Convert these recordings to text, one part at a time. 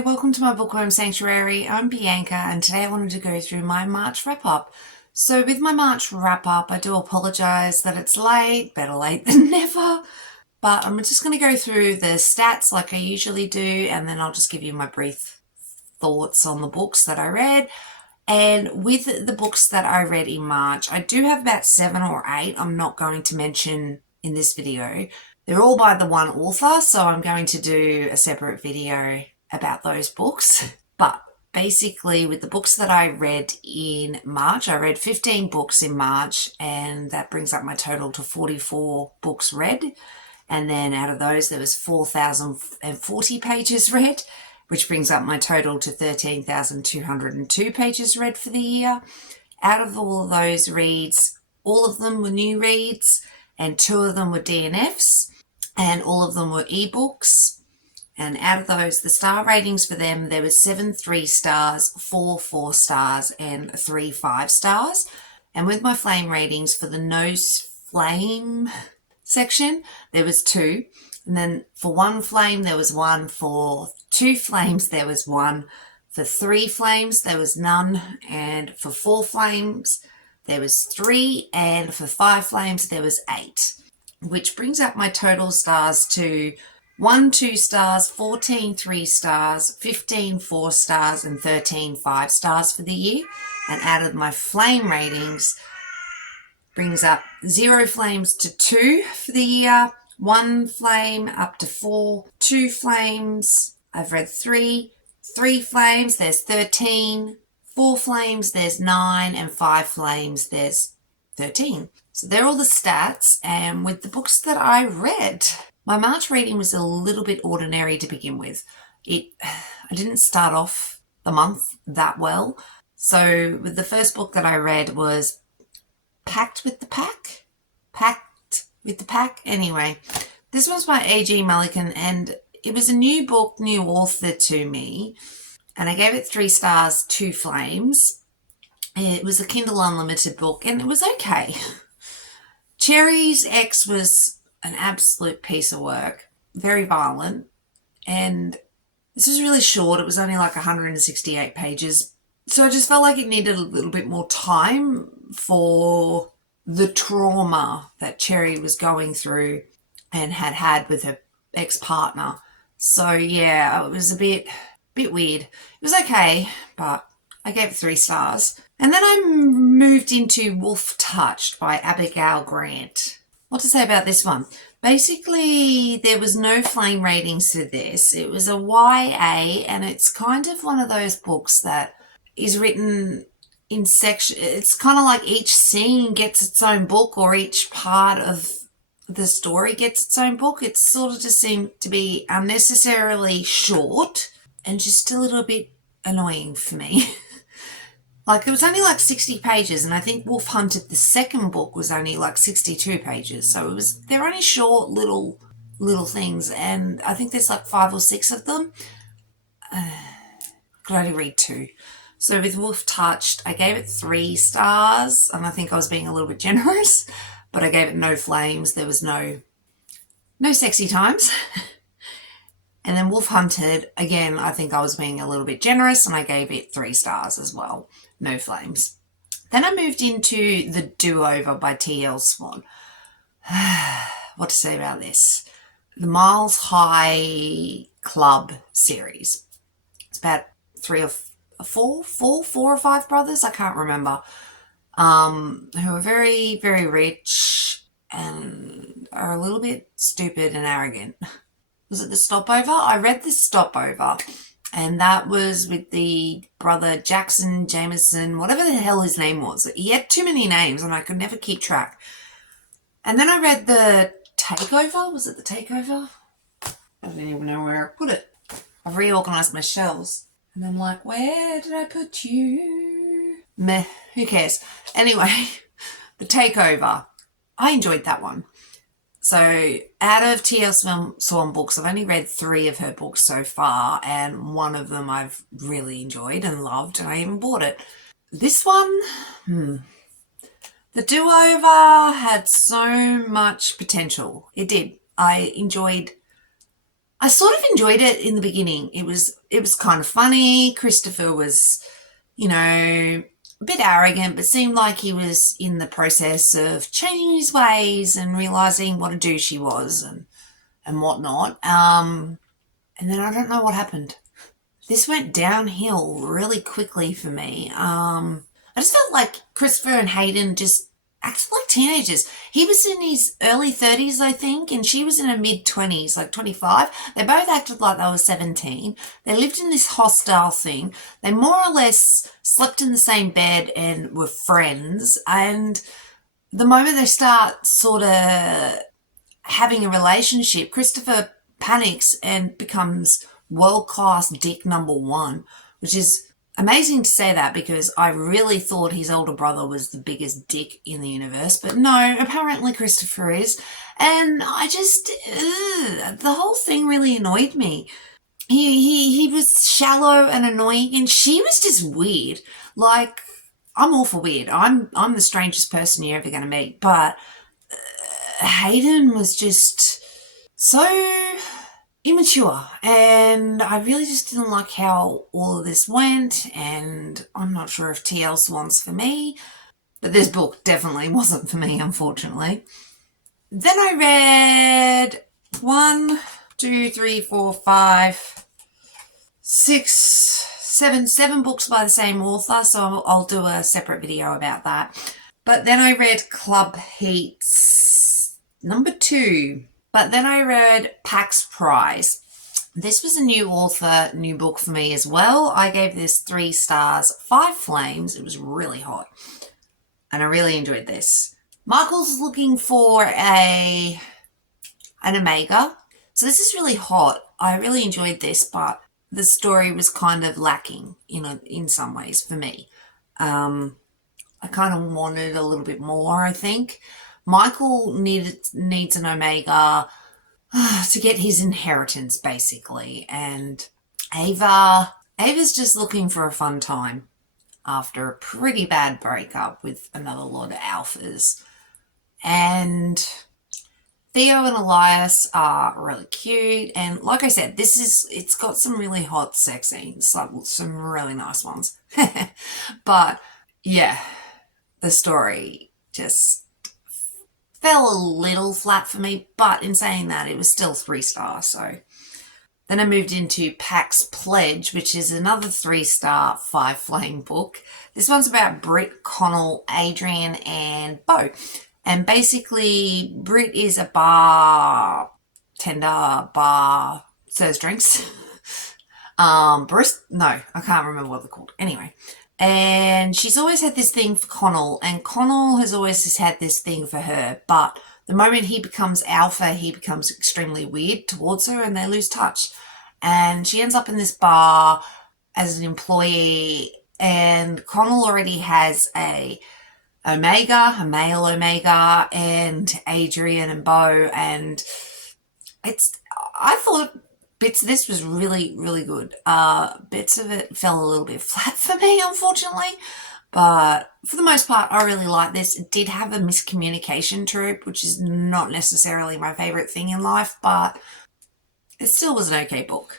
Hi, welcome to my Bookworm Sanctuary. I'm Bianca and today I wanted to go through my March wrap-up. So with my March wrap-up, I do apologise that it's late, better late than never, but I'm just going to go through the stats like I usually do and then I'll just give you my brief thoughts on the books that I read. And with the books that I read in March, I do have about 7 or 8 I'm not going to mention in this video. They're all by the one author, so I'm going to do a separate video about those books. But basically with the books that I read in March, I read 15 books in March and that brings up my total to 44 books read. And then out of those there was 4,040 pages read, which brings up my total to 13,202 pages read for the year. Out of all of those reads, all of them were new reads and 2 of them were DNFs and all of them were ebooks. And out of those, the star ratings for them, there was 7 3-stars, 4 4-stars and 3 5-stars. And with my flame ratings for the no flame section, there was 2. And then for 1 flame, there was 1. For 2 flames, there was 1. For 3 flames, there was none. And for 4 flames, there was 3. And for 5 flames, there was 8. Which brings up my total stars to 1 2-stars, 14 3-stars, 15 4-stars, and 13 5-stars for the year. And out of my flame ratings, brings up 0 flames to 2 for the year, 1 flame up to 4, 2 flames, I've read 3, 3 flames, there's 13, 4 flames, there's 9, and 5 flames, there's 13. So they're all the stats, and with the books that I read, my March reading was a little bit ordinary to begin with. I didn't start off the month that well. So the first book that I read was Pact with the Pack? Pact with the Pack? Anyway, this was by A.G. Mulligan, and it was a new book, new author to me, and I gave it 3 stars, 2 flames. It was a Kindle Unlimited book, and it was okay. Cherry's Ex was an absolute piece of work, very violent, and this was really short. It was only like 168 pages, so I just felt like it needed a little bit more time for the trauma that Cherry was going through and had with her ex-partner. So yeah, it was a bit weird. It was okay, but I gave it 3 stars. And then I moved into Wolf Touched by Abigail Grant. What to say about this one? Basically, there was no flame ratings for this. It was a YA, and it's kind of one of those books that is written in section. It's kind of like each scene gets its own book, or each part of the story gets its own book. It sort of just seemed to be unnecessarily short and just a little bit annoying for me. Like, it was only like 60 pages, and I think Wolf Hunted, the second book, was only like 62 pages. So they're only short little things, and I think there's like 5 or 6 of them. Could only read 2. So with Wolf Touched, I gave it 3 stars, and I think I was being a little bit generous, but I gave it no flames. There was no sexy times. And then Wolf Hunted, again, I think I was being a little bit generous, and I gave it 3 stars as well. No flames. Then I moved into The Do-Over by T.L. Swan. What to say about this? The Miles High Club series. It's about 3 or 4 or 5 brothers, I can't remember, who are very, very rich and are a little bit stupid and arrogant. Was it The Stopover? I read The Stopover, and that was with the brother Jackson Jameson, whatever the hell his name was. He had too many names and I could never keep track. And then I read The Takeover. Was it The Takeover? I don't even know where I put it. I've reorganised my shelves. And I'm like, where did I put you? Meh, who cares? Anyway, The Takeover. I enjoyed that one. So out of T.L. Swan books, I've only read 3 of her books so far, and one of them I've really enjoyed and loved, and I even bought it. This one, The Do-Over had so much potential. It did. I enjoyed I sort of enjoyed it in the beginning. It was kind of funny. Christopher was, a bit arrogant, but seemed like he was in the process of changing his ways and realizing what a douche he was and whatnot. And then I don't know what happened. This went downhill really quickly for me. I just felt like Christopher and Hayden just acted like teenagers. He was in his early 30s, I think, and she was in her mid 20s, like 25. They both acted like they were 17. They lived in this hostile thing. They more or less slept in the same bed and were friends. And the moment they start sort of having a relationship, Christopher panics and becomes world class dick number one, which is amazing to say that because I really thought his older brother was the biggest dick in the universe, but no, apparently Christopher is. And I just, the whole thing really annoyed me. He was shallow and annoying, and she was just weird. Like, I'm all for weird. I'm the strangest person you're ever going to meet, but Hayden was just so immature, and I really just didn't like how all of this went, and I'm not sure if TL Swan's for me, but this book definitely wasn't for me, unfortunately. Then I read 7 books by the same author, so I'll do a separate video about that. But then I read Club Heat's number 2. But then I read Pax Prize. This was a new author, new book for me as well. I gave this 3 stars, 5 flames. It was really hot. And I really enjoyed this. Michael's looking for an Omega. So this is really hot. I really enjoyed this, but the story was kind of lacking, in some ways for me. I kind of wanted a little bit more, I think. Michael needs an Omega to get his inheritance, basically. And Ava's just looking for a fun time after a pretty bad breakup with another lot of alphas. And Theo and Elias are really cute. And like I said, it's got some really hot sex scenes, like some really nice ones. But yeah, the story just fell a little flat for me, but in saying that, it was still 3 stars. So then I moved into Pax Pledge, which is another 3-star, 5 flame book. This one's about Britt, Connell, Adrian, and Beau. And basically, Britt is a serves drinks. No, I can't remember what they're called. Anyway. And she's always had this thing for Connell, and Connell has always just had this thing for her. But the moment he becomes alpha, he becomes extremely weird towards her, and they lose touch. And she ends up in this bar as an employee, and Connell already has a male Omega, and Adrian and Beau, and I thought bits of this was really, really good. Bits of it fell a little bit flat for me, unfortunately. But for the most part, I really like this. It did have a miscommunication trope, which is not necessarily my favourite thing in life, but it still was an okay book.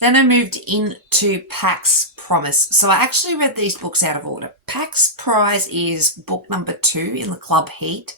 Then I moved into Pax Promise. So I actually read these books out of order. Pax Prize is book number 2 in the Club Heat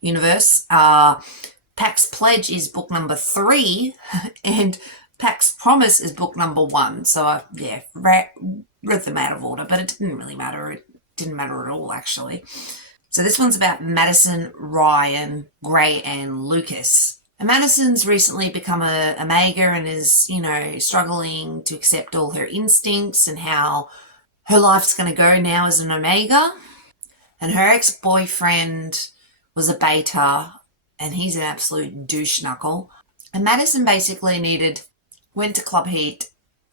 universe. Pax Pledge is book number 3, and Pax Promise is book number 1. So I, read them out of order, but it didn't really matter. It didn't matter at all, actually. So this one's about Madison, Ryan, Gray, and Lucas. And Madison's recently become a Omega and is, struggling to accept all her instincts and how her life's going to go now as an Omega. And her ex-boyfriend was a beta, and he's an absolute douche knuckle. And Madison basically went to Club Heat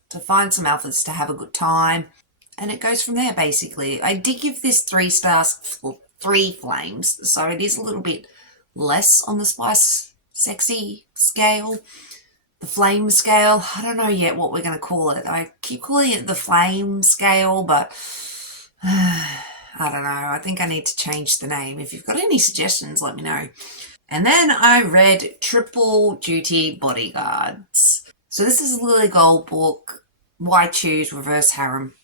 to find some alphas to have a good time. And it goes from there, basically. I did give this 3 stars, 3 flames, so it is a little bit less on the spice sexy scale. The flame scale, I don't know yet what we're going to call it. I keep calling it the flame scale, but I don't know. I think I need to change the name. If you've got any suggestions, let me know. And then I read Triple Duty Bodyguards. So this is a Lily Gold book, Why Choose Reverse Harem.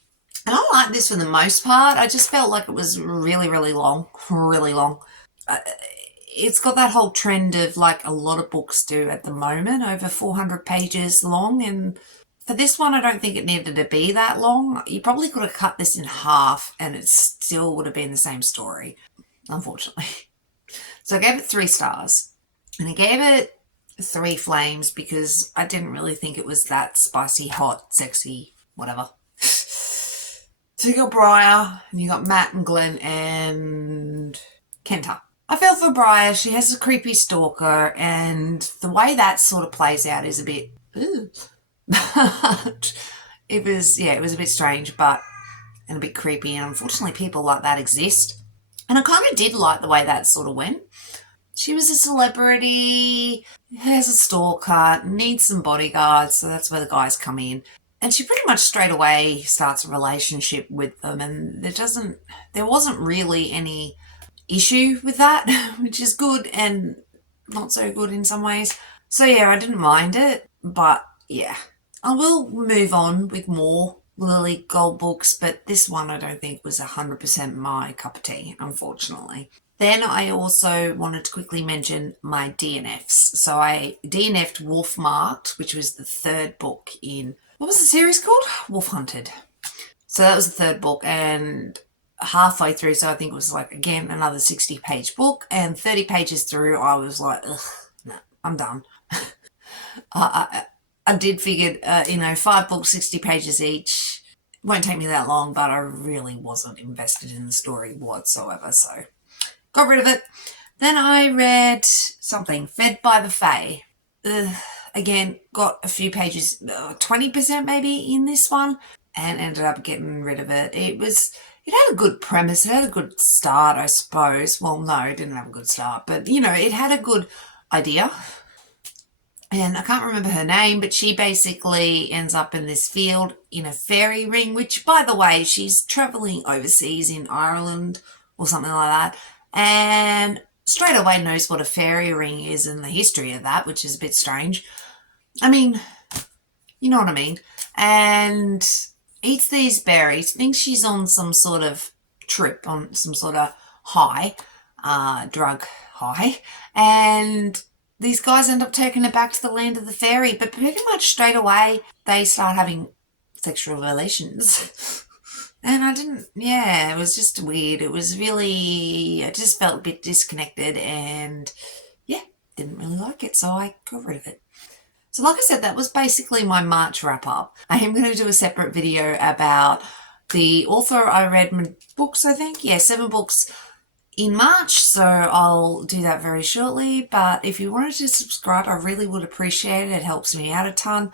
And I like this for the most part. I just felt like it was really, really long, really long. It's got that whole trend of like a lot of books do at the moment, over 400 pages long. And for this one, I don't think it needed to be that long. You probably could have cut this in half and it still would have been the same story, unfortunately. So I gave it 3 stars. And I gave it 3 flames because I didn't really think it was that spicy, hot, sexy, whatever. So you got Briar, and you got Matt and Glenn and Kenta. I feel for Briar. She has a creepy stalker, and the way that sort of plays out is a bit... But it was a bit strange, and a bit creepy, and unfortunately people like that exist. And I kind of did like the way that sort of went. She was a celebrity, has a stalker, needs some bodyguards, so that's where the guys come in. And she pretty much straight away starts a relationship with them, and there wasn't really any issue with that, which is good and not so good in some ways. So yeah, I didn't mind it, but yeah. I will move on with more Lily Gold books, but this one I don't think was 100% my cup of tea, unfortunately. Then I also wanted to quickly mention my DNFs. So I DNF'd Wolf Marked, which was the 3rd book in, what was the series called? Wolf Hunted. So that was the 3rd book, and halfway through, so I think it was like, again, another 60-page book, and 30 pages through, I was like, ugh, no, I'm done. I did figure, 5 books, 60 pages each. It won't take me that long, but I really wasn't invested in the story whatsoever, so got rid of it. Then I read something, Fed by the Fae. Again, got a few pages, 20% maybe in this one, and ended up getting rid of it. It had a good premise. It had a good start, I suppose. Well, no, it didn't have a good start, but, it had a good idea. And I can't remember her name, but she basically ends up in this field in a fairy ring, which, by the way, she's travelling overseas in Ireland or something like that, and straight away knows what a fairy ring is and the history of that, which is a bit strange. I mean, you know what I mean. And eats these berries, thinks she's on some sort of trip, on some sort of high, drug high, and these guys end up taking her back to the land of the fairy, but pretty much straight away they start having sexual relations. And it was just weird. It was really, I just felt a bit disconnected and didn't really like it, so I got rid of it. So like I said, that was basically my March wrap up. I am going to do a separate video about the author. I read my books, I think. 7 books in March, so I'll do that very shortly. But if you wanted to subscribe, I really would appreciate it. It helps me out a ton,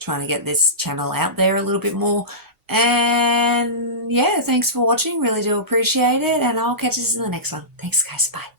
trying to get this channel out there a little bit more. And thanks for watching. Really do appreciate it, and I'll catch you in the next one. Thanks, guys. Bye.